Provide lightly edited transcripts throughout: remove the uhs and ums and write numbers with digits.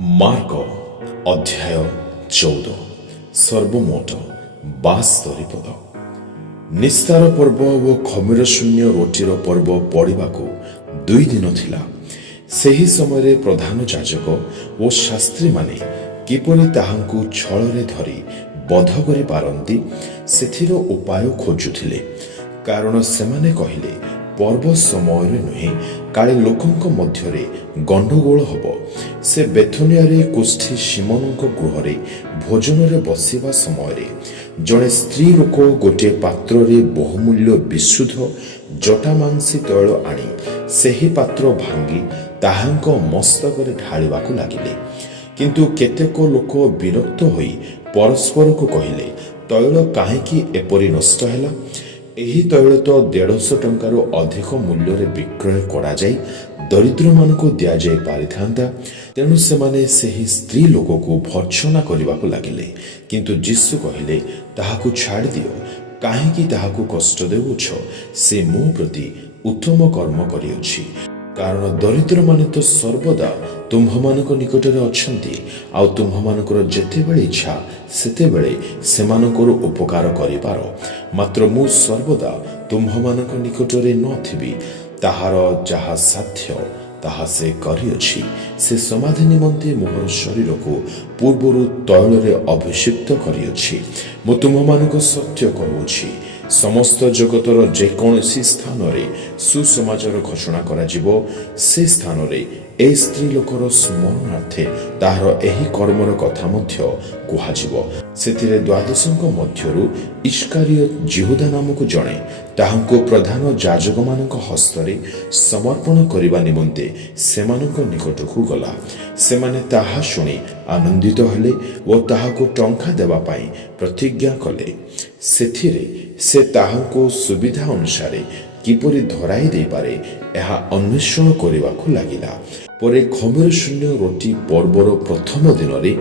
Mark ଅଧ୍ୟାୟ 14 ସର୍ବମୋଟ 72 ପଦ। ନିସ୍ତାର ପର୍ବ ଓ ଖମିର ଶୂନ୍ୟ ରୋଟିର ପର୍ବ ପଡ଼ିବାକୁ 2 ଦିନ ଥିଲା। ସେହି ସମୟରେ ପ୍ରଧାନ ଯାଜକ ଓ ଶାସ୍ତ୍ରୀମାନେ କିପରି ତାହାଙ୍କୁ ଛଳରେ ଧରି ବଧ କରିପାରନ୍ତି ସେଥିର ଉପାୟ ଖୋଜୁଥିଲେ। କାରଣ ସେମାନେ କହିଲେ, ପର୍ବ ସମୟରେ ନୁହେଁ, କାଳେ ଲୋକଙ୍କ ମଧ୍ୟରେ ଗଣ୍ଡଗୋଳ ହେବ। ସେ ବେଥନିଆରେ କୁଷ୍ଠୀ ସିମୋନଙ୍କ ଗୃହରେ ଭୋଜନରେ ବସିବା ସମୟରେ ଜଣେ ସ୍ତ୍ରୀ ଲୋକ ଗୋଟିଏ ପାତ୍ରରେ ବହୁମୂଲ୍ୟ ବିଶୁଦ୍ଧ ଜଟାମାଂସୀ ତୈଳ ଆଣି ସେହି ପାତ୍ର ଭାଙ୍ଗି ତାହାଙ୍କ ମସ୍ତକରେ ଢାଳିବାକୁ ଲାଗିଲେ। କିନ୍ତୁ କେତେକ ଲୋକ ବିରକ୍ତ ହୋଇ ପରସ୍ପରକୁ କହିଲେ, ତୈଳ କାହିଁକି ଏପରି ନଷ୍ଟ ହେଲା? ଏହି ତୈଳ ତ 150 ଟଙ୍କାରୁ ଅଧିକ ମୂଲ୍ୟରେ ବିକ୍ରୟ କରାଯାଇ ଦରିଦ୍ରମାନଙ୍କୁ ଦିଆଯାଇ ପାରିଥାନ୍ତା। ତେଣୁ ସେମାନେ ସେହି ସ୍ତ୍ରୀ ଲୋକକୁ ଭର୍ତ୍ସନା କରିବାକୁ ଲାଗିଲେ। କିନ୍ତୁ ଯୀଶୁ କହିଲେ, ତାହାକୁ ଛାଡ଼ିଦିଅ, କାହିଁକି ତାହାକୁ କଷ୍ଟ ଦେଉଛ? ସେ ମୋ ପ୍ରତି ଉତ୍ତମ କର୍ମ କରିଅଛି। କାରଣ ଦରିଦ୍ରମାନେ ତ ସର୍ବଦା ତୁମ୍ଭମାନଙ୍କ ନିକଟରେ ଅଛନ୍ତି, ଆଉ ତୁମ୍ଭମାନଙ୍କର ଯେତେବେଳେ ଇଚ୍ଛା ସେତେବେଳେ ସେମାନଙ୍କର ଉପକାର କରିପାର। ମାତ୍ର ମୁଁ ସର୍ବଦା ତୁମ୍ଭମାନଙ୍କ ନିକଟରେ ନଥିବି। ତାହାର ଯାହା ସାଧ୍ୟ ତାହା ସେ କରିଅଛି। ସେ ସମାଧି ନିମନ୍ତେ ମୋହର ଶରୀରକୁ ପୂର୍ବରୁ ତୈଳରେ ଅଭିଷିକ୍ତ କରିଅଛି। ମୁଁ ତୁମ୍ଭମାନଙ୍କୁ ସତ୍ୟ କହୁଅଛି, ସମସ୍ତ ଜଗତର ଯେକୌଣସି ସ୍ଥାନରେ ସୁସମାଚାର ଘୋଷଣା କରାଯିବ, ସେ ସ୍ଥାନରେ ଏହି ସ୍ତ୍ରୀ ଲୋକର ସ୍ମରଣାର୍ଥେ ତାହାର ଏହି କର୍ମର କଥା ମଧ୍ୟ କୁହାଯିବ। ସେଥିରେ 12ଙ୍କ ମଧ୍ୟରୁ ଇସ୍କାରିୟତ ଯିହୁଦା ନାମକ ଜଣେ ତାହାଙ୍କୁ ପ୍ରଧାନ ଯାଜକମାନଙ୍କ ହସ୍ତରେ ସମର୍ପଣ କରିବା ନିମନ୍ତେ ସେମାନଙ୍କ ନିକଟକୁ ଗଲା। ସେମାନେ ତାହା ଶୁଣି ଆନନ୍ଦିତ ହେଲେ ଓ ତାହାକୁ ଟଙ୍କା ଦେବା ପାଇଁ ପ୍ରତିଜ୍ଞା କଲେ। ସେଥିରେ ସେ ତାହାଙ୍କୁ ସୁବିଧା ଅନୁସାରେ କିପରି ଧରାଇ ଦେଇପାରେ ଏହା ଅନ୍ୱେଷଣ କରିବାକୁ ଲାଗିଲା। ପରେ ଖମିର ଶୂନ୍ୟ ରୋଟି ପର୍ବର ପ୍ରଥମ ଦିନରେ,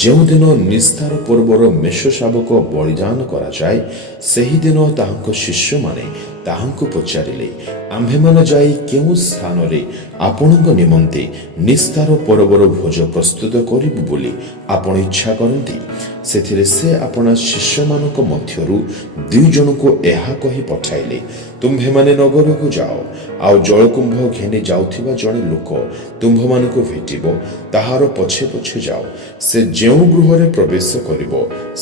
ଯେଉଁଦିନ ନିସ୍ତାର ପର୍ବର ମେଷ ଶାବକ ବଳିଦାନ କରାଯାଏ, ସେହିଦିନ ତାହାଙ୍କ ଶିଷ୍ୟମାନେ ତାହାଙ୍କୁ ପଚାରିଲେ, ଆମ୍ଭେମାନେ ଯାଇ କେଉଁ ସ୍ଥାନରେ ଆପଣଙ୍କ ନିମନ୍ତେ ନିସ୍ତାର ପର୍ବର ଭୋଜ ପ୍ରସ୍ତୁତ କରିବୁ ବୋଲି ଆପଣ ଇଚ୍ଛା କରନ୍ତି? ସେଥିରେ ସେ ଆପଣା ଶିଷ୍ୟମାନଙ୍କ ମଧ୍ୟରୁ 2 ଜଣଙ୍କୁ ଏହା କହି ପଠାଇଲେ, ତୁମ୍ଭେମାନେ ନଗରକୁ ଯାଅ, ଆଉ ଜଳକୁମ୍ଭ ଘେନି ଯାଉଥିବା ଜଣେ ଲୋକ ତୁମ୍ଭମାନଙ୍କୁ ଭେଟିବ। ତାହାର ପଛେ ପଛେ ଯାଅ। ସେ ଯେଉଁ ଗୃହରେ ପ୍ରବେଶ କରିବ,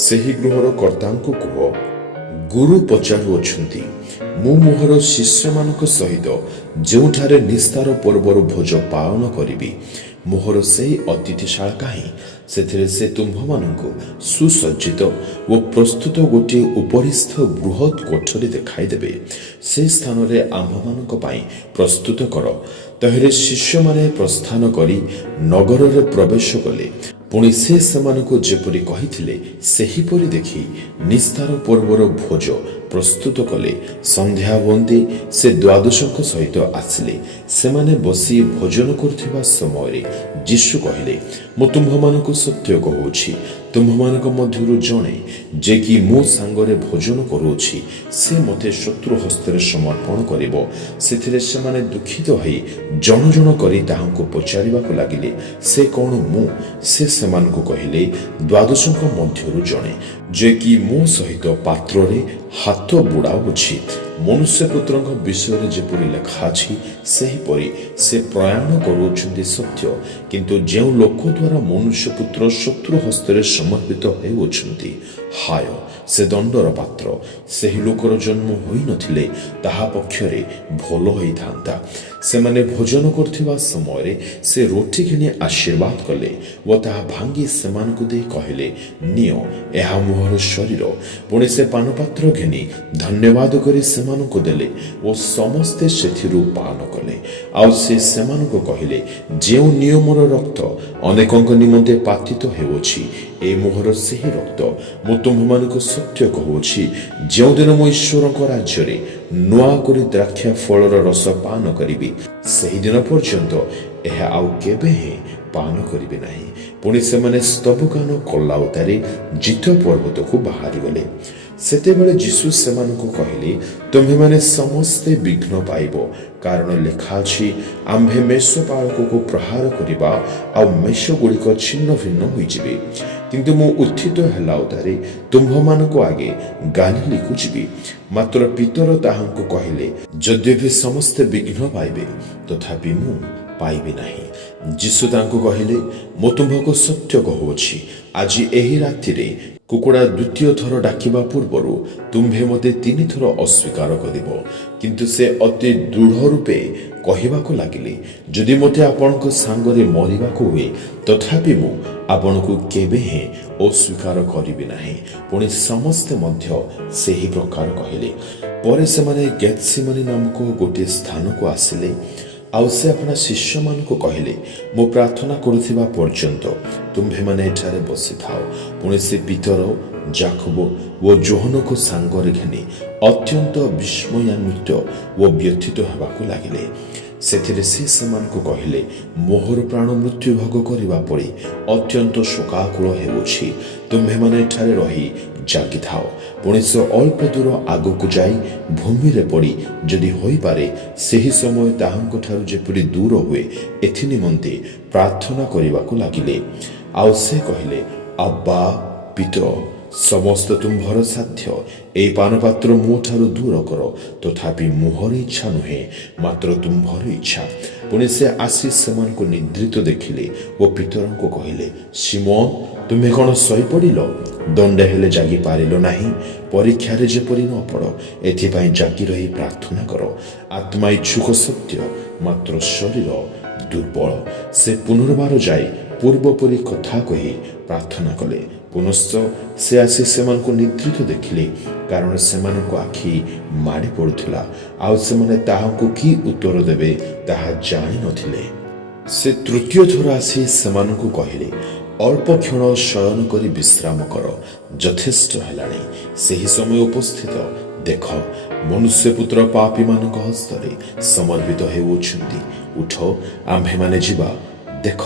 ସେହି ଗୃହର କର୍ତ୍ତାଙ୍କୁ କୁହ, ଗୁରୁ ପଚାରୁଅଛନ୍ତି, ମୁଁ ମୋହର ଶିଷ୍ୟମାନଙ୍କ ସହିତ ଯେଉଁଠାରେ ନିସ୍ତାର ପର୍ବର ଭୋଜ ପାଳନ କରିବି, ମୋହର ସେହି ଅତିଥିଶାଳା କାହିଁ? ସେଥିରେ ସେ ତୁମ୍ଭମାନଙ୍କୁ ସୁସଜ୍ଜିତ ଓ ପ୍ରସ୍ତୁତ ଗୋଟିଏ ଉପରିସ୍ଥ ବୃହତ୍ କୋଠରୀ ଦେଖାଇଦେବେ। ସେ ସ୍ଥାନରେ ଆମ୍ଭମାନଙ୍କ ପାଇଁ ପ୍ରସ୍ତୁତ କର। ତହିଁରେ ଶିଷ୍ୟମାନେ ପ୍ରସ୍ଥାନ କରି ନଗରରେ ପ୍ରବେଶ କଲେ। ପୁଣି ସେ ସେମାନଙ୍କୁ ଯେପରି କହିଥିଲେ ସେହିପରି ଦେଖି ନିସ୍ତାର ପର୍ବର ଭୋଜ ପ୍ରସ୍ତୁତ କଲେ। ସନ୍ଧ୍ୟା ହୁଅନ୍ତେ ସେ 12ଙ୍କ ସହିତ ଆସିଲେ। ସେମାନେ ବସି ଭୋଜନ କରୁଥିବା ସମୟରେ ଯୀଶୁ କହିଲେ, ମୁଁ ତୁମ୍ଭମାନଙ୍କୁ ସତ୍ୟ କହୁଅଛି, ତୁମ୍ଭମାନଙ୍କ ମଧ୍ୟରୁ ଜଣେ ଯେ କି ମୋ ସାଙ୍ଗରେ ଭୋଜନ କରୁଅଛି, ସେ ମୋତେ ଶତ୍ରୁ ହସ୍ତରେ ସମର୍ପଣ କରିବ। ସେଥିରେ ସେମାନେ ଦୁଃଖିତ ହୋଇ ଜଣ ଜଣ କରି ତାହାଙ୍କୁ ପଚାରିବାକୁ ଲାଗିଲେ, ସେ କ'ଣ ମୁଁ? ସେ ସେମାନଙ୍କୁ କହିଲେ, 12ଙ୍କ ମଧ୍ୟରୁ ଜଣେ ଯେ କି ମୋ ସହିତ ପାତ୍ରରେ ହାତ ବୁଡ଼ାଉଅଛି। ମନୁଷ୍ୟପୁତ୍ରଙ୍କ ବିଷୟରେ ଯେପରି ଲେଖା ଅଛି, ସେହିପରି ସେ ପ୍ରୟାଣ କରୁଅଛନ୍ତି ସତ୍ୟ, କିନ୍ତୁ ଯେଉଁ ଲୋକ ଦ୍ୱାରା ମନୁଷ୍ୟପୁତ୍ର ଶତ୍ରୁ ହସ୍ତରେ ସମର୍ପିତ ହେଉଅଛନ୍ତି, ହାୟ ସେ ଦଣ୍ଡର ପାତ୍ର। ସେହି ଲୋକର ଜନ୍ମ ହୋଇନଥିଲେ ତାହା ପକ୍ଷରେ ଭଲ ହୋଇଥାନ୍ତା। ସେମାନେ ଭୋଜନ କରୁଥିବା ସମୟରେ ସେ ରୋଟି ଘେନି ଆଶୀର୍ବାଦ କଲେ ଓ ତାହା ଭାଙ୍ଗି ସେମାନଙ୍କୁ ଦେଇ କହିଲେ, ନିଅ, ଏହା ମୋହର ଶରୀର। ପୁଣି ସେ ପାନପାତ୍ର ଘେନି ଧନ୍ୟବାଦ କରି ସେମାନଙ୍କୁ ଦେଲେ ଓ ସମସ୍ତେ ସେଥିରୁ ପାନ କଲେ। ଆଉ ସେ ସେମାନଙ୍କୁ କହିଲେ, ଯେଉଁ ନିୟମର ରକ୍ତ ଅନେକଙ୍କ ନିମନ୍ତେ ପାତିତ ହେଉଅଛି, ଏ ମୋହର ସେହି ରକ୍ତ। ମୁଁ ତୁମ୍ଭମାନଙ୍କୁ ସତ୍ୟ କହୁଅଛି, ଯେଉଁଦିନ ମୁଁ ଈଶ୍ୱରଙ୍କ ରାଜ୍ୟରେ ନୂଆ କରି ଦ୍ରାକ୍ଷା ଫଳର ରସ ପାନ କରିବି, ସେହିଦିନ ପର୍ଯ୍ୟନ୍ତ ଏହା ଆଉ କେବେ ହିଁ ପାନ କରିବେ ନାହିଁ। ପୁଣି ସେମାନେ ସ୍ତବଗାନ କଲା ଉତ୍ତାରେ ଜିତ ପର୍ବତକୁ ବାହାରିଗଲେ। ସେତେବେଳେ ଯୀଶୁ ସେମାନଙ୍କୁ କହିଲେ, ତୁମ୍ଭେମାନେ ସମସ୍ତେ ବିଘ୍ନ ପାଇବ, କାରଣ ଲେଖା ଅଛି, ଆମ୍ଭେ ମେଷପାଳକକୁ ପ୍ରହାର କରିବା ଆଉ ମେଷଗୁଡ଼ିକ ଛିନ୍ନ ଭିନ୍ନ ହୋଇଯିବେ। କିନ୍ତୁ ମୁଁ ଉତ୍ଥିତ ହେଲା ଉତ୍ତାରେ ତୁମ୍ଭମାନଙ୍କୁ ଆଗେ ଗାଲିଲୀକୁ ଯିବି। ମାତ୍ର ପିତର ତାହାଙ୍କୁ କହିଲେ, ଯଦ୍ୟପି ସମସ୍ତେ ବିଘ୍ନ ପାଇବେ, ତଥାପି ମୁଁ ପାଇବି ନାହିଁ। ଯୀଶୁ ତାଙ୍କୁ କହିଲେ, ମୁଁ ତୁମ୍ଭକୁ ସତ୍ୟ କହୁଅଛି, ଆଜି ଏହି ରାତିରେ କୁକୁଡ଼ା ଦ୍ୱିତୀୟ ଥର ଡାକିବା ପୂର୍ବରୁ ତୁମ୍ଭେ ମୋତେ 3 ଥର ଅସ୍ୱୀକାର କରିବ। କିନ୍ତୁ ସେ ଅତି ଦୃଢ଼ ରୂପେ କହିବାକୁ ଲାଗିଲେ, ଯଦି ମୋତେ ଆପଣଙ୍କ ସାଙ୍ଗରେ ମରିବାକୁ ହୁଏ, ତଥାପି ମୁଁ ଆପଣଙ୍କୁ କେବେ ହେଁ ଅସ୍ୱୀକାର କରିବି ନାହିଁ। ପୁଣି ସମସ୍ତେ ମଧ୍ୟ ସେହି ପ୍ରକାର କହିଲେ। ପରେ ସେମାନେ ଗେଥସିମନି ନାମକ ଗୋଟିଏ ସ୍ଥାନକୁ ଆସିଲେ। ଆଉ ସେ ଆପଣା ଶିଷ୍ୟମାନଙ୍କୁ କହିଲେ, ମୁଁ ପ୍ରାର୍ଥନା କରୁଥିବା ପର୍ଯ୍ୟନ୍ତ ତୁମ୍ଭେମାନେ ଏଠାରେ ବସିଥାଅ। ପୁଣି ସେ ପିତର, ଯାକୋବ ଓ ଯୋହନକୁ ସାଙ୍ଗରେ ଘେନି ଅତ୍ୟନ୍ତ ବିସ୍ମୟାନ୍ୱିତ ଓ ବ୍ୟଥିତ ହେବାକୁ ଲାଗିଲେ। ସେଥିରେ ସେ ସେମାନଙ୍କୁ କହିଲେ, ମୋହର ପ୍ରାଣ ମୃତ୍ୟୁ ଭୋଗ କରିବା ପରି ଅତ୍ୟନ୍ତ ଶୋକାକୁଳ ହେଉଅଛି। ତୁମ୍ଭେମାନେ ଏଠାରେ ରହି ଜାଗିଥାଅ। ପୁଣି ସେ ଅଳ୍ପ ଦୂର ଆଗକୁ ଯାଇ ଭୂମିରେ ପଡ଼ି ଯଦି ହୋଇପାରେ ସେହି ସମୟ ତାହାଙ୍କଠାରୁ ଯେପରି ଦୂର ହୁଏ, ଏଥି ନିମନ୍ତେ ପ୍ରାର୍ଥନା କରିବାକୁ ଲାଗିଲେ। ଆଉ ସେ କହିଲେ, ଆବ୍ବା ପିତର, ସମସ୍ତ ତୁମ୍ଭର ସାଧ୍ୟ, ଏହି ପାନପାତ୍ର ମୋ ଠାରୁ ଦୂର କର, ତଥାପି ମୋହର ଇଚ୍ଛା ନୁହେଁ, ମାତ୍ର ତୁମ୍ଭର ଇଚ୍ଛା। ପୁଣି ସେ ଆସି ସେମାନଙ୍କୁ ନିଦ୍ରିତ ଦେଖିଲେ ଓ ପିତରଙ୍କୁ କହିଲେ, ସିମୋନ, ତୁମେ କ'ଣ ଶୋଇପଡ଼ିଲ? ଦଣ୍ଡେ ହେଲେ ଜାଗି ପାରିଲ ନାହିଁ? ପରୀକ୍ଷାରେ ଯେପରି ନ ପଡ଼, ଏଥିପାଇଁ ଜାଗି ରହି ପ୍ରାର୍ଥନା କର। ଆତ୍ମା ଇଚ୍ଛୁକ ସତ୍ୟ, ମାତ୍ର ଶରୀର ଦୁର୍ବଳ। ସେ ପୁନର୍ବାର ଯାଇ ପୂର୍ବପରି କଥା କହି ପ୍ରାର୍ଥନା କଲେ। ପୁନଶ୍ଚ ସେ ଆସି ସେମାନଙ୍କୁ ନିଦ୍ରିତ ଦେଖିଲେ, କାରଣ ସେମାନଙ୍କ ଆଖି ମାଡ଼ି ପଡ଼ୁଥିଲା, ଆଉ ସେମାନେ ତାହାଙ୍କୁ କି ଉତ୍ତର ଦେବେ ତାହା ଜାଣିନଥିଲେ। ସେ ତୃତୀୟ ଥର ଆସି ସେମାନଙ୍କୁ କହିଲେ, ଅଳ୍ପ କ୍ଷଣ ଶୟନ କରି ବିଶ୍ରାମ କର, ଯଥେଷ୍ଟ ହେଲାଣି। ସେହି ସମୟ ଉପସ୍ଥିତ, ଦେଖ, ମନୁଷ୍ୟପୁତ୍ର ପାପୀମାନଙ୍କ ହସ୍ତରେ ସମର୍ପିତ ହେଉଅଛନ୍ତି। ଉଠ, ଆମ୍ଭେମାନେ ଯିବା। ଦେଖ,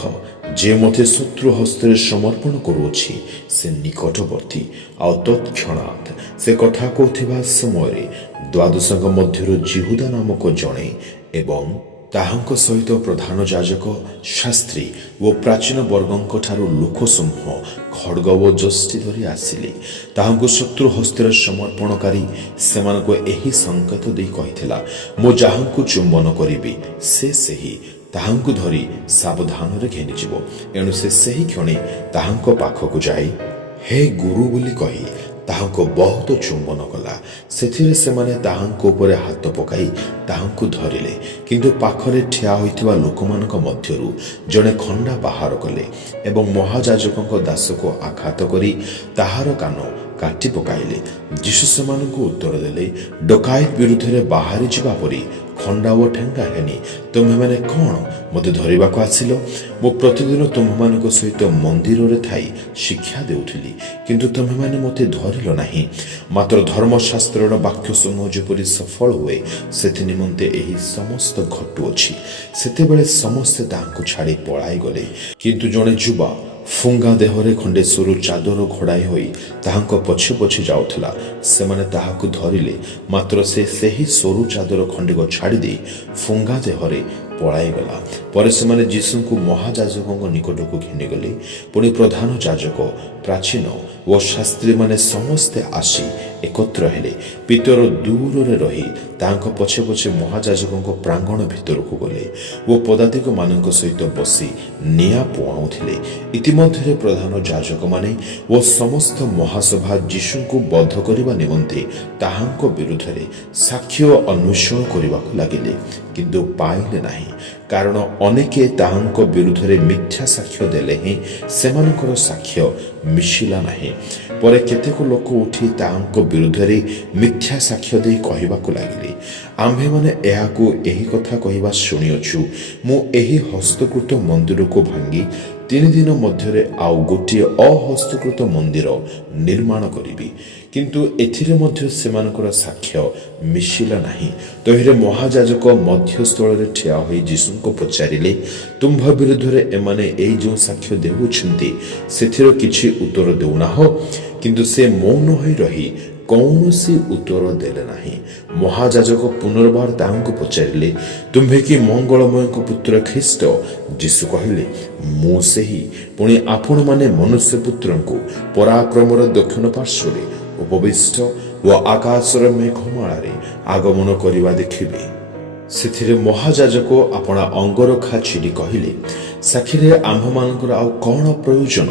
ଯେ ମୋତେ ଶତ୍ରୁ ହସ୍ତରେ ସମର୍ପଣ କରୁଅଛି, ସେ ନିକଟବର୍ତ୍ତୀ। ଆଉ ତତ୍କ୍ଷଣାତ୍ ସେ କଥା କହୁଥିବା ସମୟରେ ଦ୍ୱାଦଶଙ୍କ ମଧ୍ୟରୁ ଜିହୁଦା ନାମକ ଜଣେ ଏବଂ ତାହାଙ୍କ ସହିତ ପ୍ରଧାନ ଯାଜକ, ଶାସ୍ତ୍ରୀ ଓ ପ୍ରାଚୀନ ବର୍ଗଙ୍କ ଠାରୁ ଲୋକସମୂହ ଖଡ୍ଗ ଓ ଯଷ୍ଟି ଧରି ଆସିଲେ। ତାହାଙ୍କୁ ଶତ୍ରୁ ହସ୍ତରେ ସମର୍ପଣକାରୀ ସେମାନଙ୍କୁ ଏହି ସଂକେତ ଦେଇ କହିଥିଲା, ମୁଁ ଯାହାଙ୍କୁ ଚୁମ୍ବନ କରିବି ସେ ସେହି, ତାହାଙ୍କୁ ଧରି ସାବଧାନରେ ଘେନିଯିବ। ଏଣୁ ସେ ସେହି କ୍ଷଣି ତାହାଙ୍କ ପାଖକୁ ଯାଇ ହେ ଗୁରୁ ବୋଲି କହି ତାହାଙ୍କୁ ବହୁତ ଚୁମ୍ବନ କଲା। ସେଥିରେ ସେମାନେ ତାହାଙ୍କ ଉପରେ ହାତ ପକାଇ ତାହାଙ୍କୁ ଧରିଲେ। କିନ୍ତୁ ପାଖରେ ଠିଆ ହୋଇଥିବା ଲୋକମାନଙ୍କ ମଧ୍ୟରୁ ଜଣେ ଖଣ୍ଡା ବାହାର କଲେ ଏବଂ ମହାଯାଜକଙ୍କ ଦାସକୁ ଆଘାତ କରି ତାହାର କାନ କାଟି ପକାଇଲେ। ଯୀଶୁ ସେମାନଙ୍କୁ ଉତ୍ତର ଦେଲେ, ଡକାୟତ ବିରୁଦ୍ଧରେ ବାହାରି ଯିବା ପରି ଖଣ୍ଡା ଓ ଠେଙ୍ଗା ହେନି ତୁମ୍ଭେମାନେ କ'ଣ ମୋତେ ଧରିବାକୁ ଆସିଲ? ମୁଁ ପ୍ରତିଦିନ ତୁମ୍ଭମାନଙ୍କ ସହିତ ମନ୍ଦିରରେ ଥାଇ ଶିକ୍ଷା ଦେଉଥିଲି, କିନ୍ତୁ ତୁମ୍ଭେମାନେ ମୋତେ ଧରିଲ ନାହିଁ। ମାତ୍ର ଧର୍ମଶାସ୍ତ୍ରର ବାକ୍ୟ ସମୂହ ଯେପରି ସଫଳ ହୁଏ, ସେଥି ନିମନ୍ତେ ଏହି ସମସ୍ତ ଘଟୁଅଛି। ସେତେବେଳେ ସମସ୍ତେ ତାହାଙ୍କୁ ଛାଡ଼ି ପଳାଇଗଲେ। କିନ୍ତୁ ଜଣେ ଯୁବା ଫୁଙ୍ଗା ଦେହରେ ଖଣ୍ଡେ ସରୁ ଚାଦର ଘୋଡ଼ାଇ ହୋଇ ତାହାଙ୍କ ପଛେ ପଛେ ଯାଉଥିଲା। ସେମାନେ ତାହାକୁ ଧରିଲେ, ମାତ୍ର ସେ ସେହି ସରୁ ଚାଦର ଖଣ୍ଡିକ ଛାଡ଼ିଦେଇ ଫୁଙ୍ଗା ଦେହରେ ପଳାଇଗଲା। ପରେ ସେମାନେ ଯୀଶୁଙ୍କୁ ମହାଯାଜକଙ୍କ ନିକଟକୁ ଘେନିଗଲେ। ପୁଣି ପ୍ରଧାନ ଯାଜକ, ପ୍ରାଚୀନ ଓ ଶାସ୍ତ୍ରୀମାନେ ସମସ୍ତେ ଆସି ଏକତ୍ର ହେଲେ। ପିତର ଦୂରରେ ରହି ତାହାଙ୍କ ପଛେ ପଛେ ମହାଯାଜକଙ୍କ ପ୍ରାଙ୍ଗଣ ଭିତରକୁ ଗଲେ ଓ ପଦାତିକମାନଙ୍କ ସହିତ ବସି ନିଆଁ ପୁଆଉଥିଲେ। ଇତିମଧ୍ୟରେ ପ୍ରଧାନ ଯାଜକମାନେ ଓ ସମସ୍ତ ମହାସଭା ଯୀଶୁଙ୍କୁ ବଧ କରିବା ନିମନ୍ତେ ତାହାଙ୍କ ବିରୁଦ୍ଧରେ ସାକ୍ଷ୍ୟ ଅନ୍ୱେଷଣ କରିବାକୁ ଲାଗିଲେ, କିନ୍ତୁ ପାଇଲେ ନାହିଁ। କାରଣ ଅନେକେ ତାହାଙ୍କ ବିରୁଦ୍ଧରେ ମିଥ୍ୟା ସାକ୍ଷ୍ୟ ଦେଲେ ହେଁ ସେମାନଙ୍କର ସାକ୍ଷ୍ୟ ମିଶିଲା ନାହିଁ। ପରେ କେତେକ ଲୋକ ଉଠି ତାହାଙ୍କ ବିରୁଦ୍ଧରେ ମିଥ୍ୟା ସାକ୍ଷ୍ୟ ଦେଇ କହିବାକୁ ଲାଗିଲେ, ଆମ୍ଭେମାନେ ଏହାକୁ ଏହି କଥା କହିବା ଶୁଣିଅଛୁ, ମୁଁ ଏହି ହସ୍ତକୃତ ମନ୍ଦିରକୁ ଭାଙ୍ଗି 3 ଦିନ ମଧ୍ୟରେ ଆଉ ଗୋଟିଏ ଅହସ୍ତକୃତ ମନ୍ଦିର ନିର୍ମାଣ କରିବି। କିନ୍ତୁ ଏଥିରେ ମଧ୍ୟ ସେମାନଙ୍କର ସାକ୍ଷ୍ୟ ମିଶିଲା ନାହିଁ। ତହିଁରେ ମହାଯାଜକ ମଧ୍ୟସ୍ଥଳରେ ଠିଆ ହୋଇ ଯୀଶୁଙ୍କୁ ପଚାରିଲେ, ତୁମ୍ଭ ବିରୁଦ୍ଧରେ ଏମାନେ ଏଇ ଯେଉଁ ସାକ୍ଷ୍ୟ ଦେଉଛନ୍ତି, ସେଥିର କିଛି ଉତ୍ତର ଦେଉନାହ? କିନ୍ତୁ ସେ ମୌନ ହୋଇ ରହି କୌଣସି ଉତ୍ତର ଦେଲେ ନାହିଁ। ମହାଯାଜକ ପୁନର୍ବାର ତାହାଙ୍କୁ ପଚାରିଲେ, ତୁମ୍ଭେ କି ମଙ୍ଗଳମୟଙ୍କ ପୁତ୍ର ଖ୍ରୀଷ୍ଟ? ଯୀଶୁ କହିଲେ, ମୁଁ ସେହି। ପୁଣି ଆପଣମାନେ ମନୁଷ୍ୟ ପୁତ୍ରଙ୍କୁ ପରାକ୍ରମର ଦକ୍ଷିଣ ପାର୍ଶ୍ୱରେ ଉପବିଷ୍ଟ ଓ ଆକାଶର ମେଘମାଳାରେ ଆଗମନ କରିବା ଦେଖିବେ। ସେଥିରେ ମହାଯାଜକ ଆପଣା ଅଙ୍ଗରଖା ଛିଡ଼ି କହିଲେ, ସାକ୍ଷୀରେ ଆମ୍ଭମାନଙ୍କର ଆଉ କ'ଣ ପ୍ରୟୋଜନ?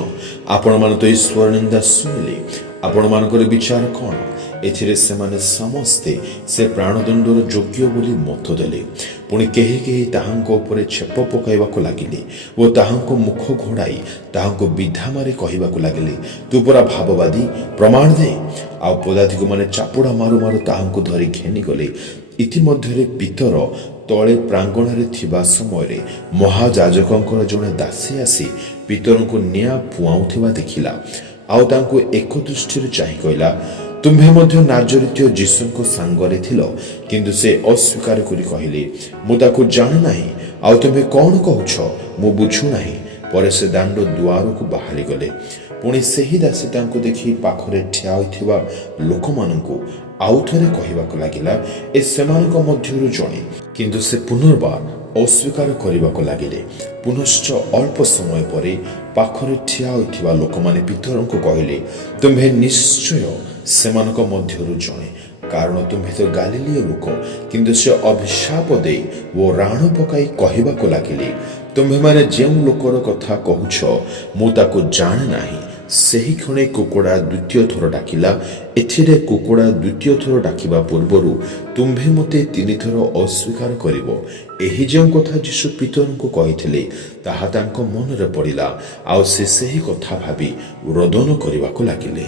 ଆପଣମାନେ ତ ଈଶ୍ୱର ନିନ୍ଦା ଶୁଣିଲେ, ଆପଣମାନଙ୍କର ବିଚାର କ'ଣ? ଏଥିରେ ସେମାନେ ସମସ୍ତେ ସେ ପ୍ରାଣଦଣ୍ଡର ଯୋଗ୍ୟ ବୋଲି ମତ ଦେଲେ। ପୁଣି କେହି କେହି ତାହାଙ୍କ ଉପରେ ଛେପ ପକାଇବାକୁ ଲାଗିଲେ ଓ ତାହାଙ୍କ ମୁଖ ଘୋଡ଼ାଇ ତାହାଙ୍କୁ ବିଧା ମାରି କହିବାକୁ ଲାଗିଲେ, ତୁ ପରା ଭାବବାଦୀ, ପ୍ରମାଣ ଦେ। ଆଉ ପଦାଧିକମାନେ ଚାପୁଡ଼ା ମାରୁ ମାରୁ ତାହାଙ୍କୁ ଧରି ଘେନିଗଲେ। ଇତିମଧ୍ୟରେ ପିତର ତଳେ ପ୍ରାଙ୍ଗଣରେ ଥିବା ସମୟରେ ମହାଯାଜକଙ୍କର ଜଣେ ଦାସୀ ଆସି ପିତରଙ୍କୁ ନିଆଁ ପୁଆଉଥିବା ଦେଖିଲା। ଆଉ ତାଙ୍କୁ ଏକ ଦୃଷ୍ଟିରେ ଚାହିଁ କହିଲା, ତୁମ୍ଭେ ମଧ୍ୟ ନାଜରିତୀୟ ଯୀଶୁଙ୍କ ସାଙ୍ଗରେ ଥିଲ। କିନ୍ତୁ ସେ ଅସ୍ୱୀକାର କରି କହିଲେ, ମୁଁ ତାକୁ ଜାଣେ ନାହିଁ। ଆଉ ତୁମ୍ଭେ କ'ଣ କହୁଛ? ମୁଁ ବୁଝୁନାହିଁ। ପରେ ସେ ଦାଣ୍ଡ ଦୁଆରକୁ ବାହାରିଗଲେ। ପୁଣି ସେହି ଦାସୀ ତାଙ୍କୁ ଦେଖି ପାଖରେ ଠିଆ ହୋଇଥିବା ଲୋକମାନଙ୍କୁ ଆଉ ଥରେ କହିବାକୁ ଲାଗିଲା, ଏ ସେମାନଙ୍କ ମଧ୍ୟରୁ ଜଣେ। କିନ୍ତୁ ସେ ପୁନର୍ବାର ଅସ୍ୱୀକାର କରିବାକୁ ଲାଗିଲେ। ପୁନଶ୍ଚ ଅଳ୍ପ ସମୟ ପରେ ପାଖରେ ଠିଆ ହୋଇଥିବା ଲୋକମାନେ ପିତରଙ୍କୁ କହିଲେ, ତୁମ୍ଭେ ନିଶ୍ଚୟ ସେମାନଙ୍କ ମଧ୍ୟରୁ ଜଣେ, କାରଣ ତୁମ୍ଭେ ତ ଗାଲିଲୀୟ ଲୋକ। କିନ୍ତୁ ସେ ଅଭିଶାପ ଦେଇ ଓ ରାଣ ପକାଇ କହିବାକୁ ଲାଗିଲେ, ତୁମ୍ଭେମାନେ ଯେଉଁ ଲୋକର କଥା କହୁଛ ମୁଁ ତାକୁ ଜାଣେ ନାହିଁ। ସେହି କ୍ଷଣେ କୁକୁଡ଼ା ଦ୍ୱିତୀୟ ଥର ଡାକିଲା। ଏଥିରେ କୁକୁଡ଼ା ଦ୍ୱିତୀୟ ଥର ଡାକିବା ପୂର୍ବରୁ ତୁମ୍ଭେ ମୋତେ 3 ଥର ଅସ୍ୱୀକାର କରିବ। ଏହି ଯେଉଁ କଥା ଯୀଶୁ ପିତରଙ୍କୁ କହିଥିଲେ ତାହା ତାଙ୍କ ମନରେ ପଡ଼ିଲା। ଆଉ ସେ ସେହି କଥା ଭାବି ରୋଦନ କରିବାକୁ ଲାଗିଲେ।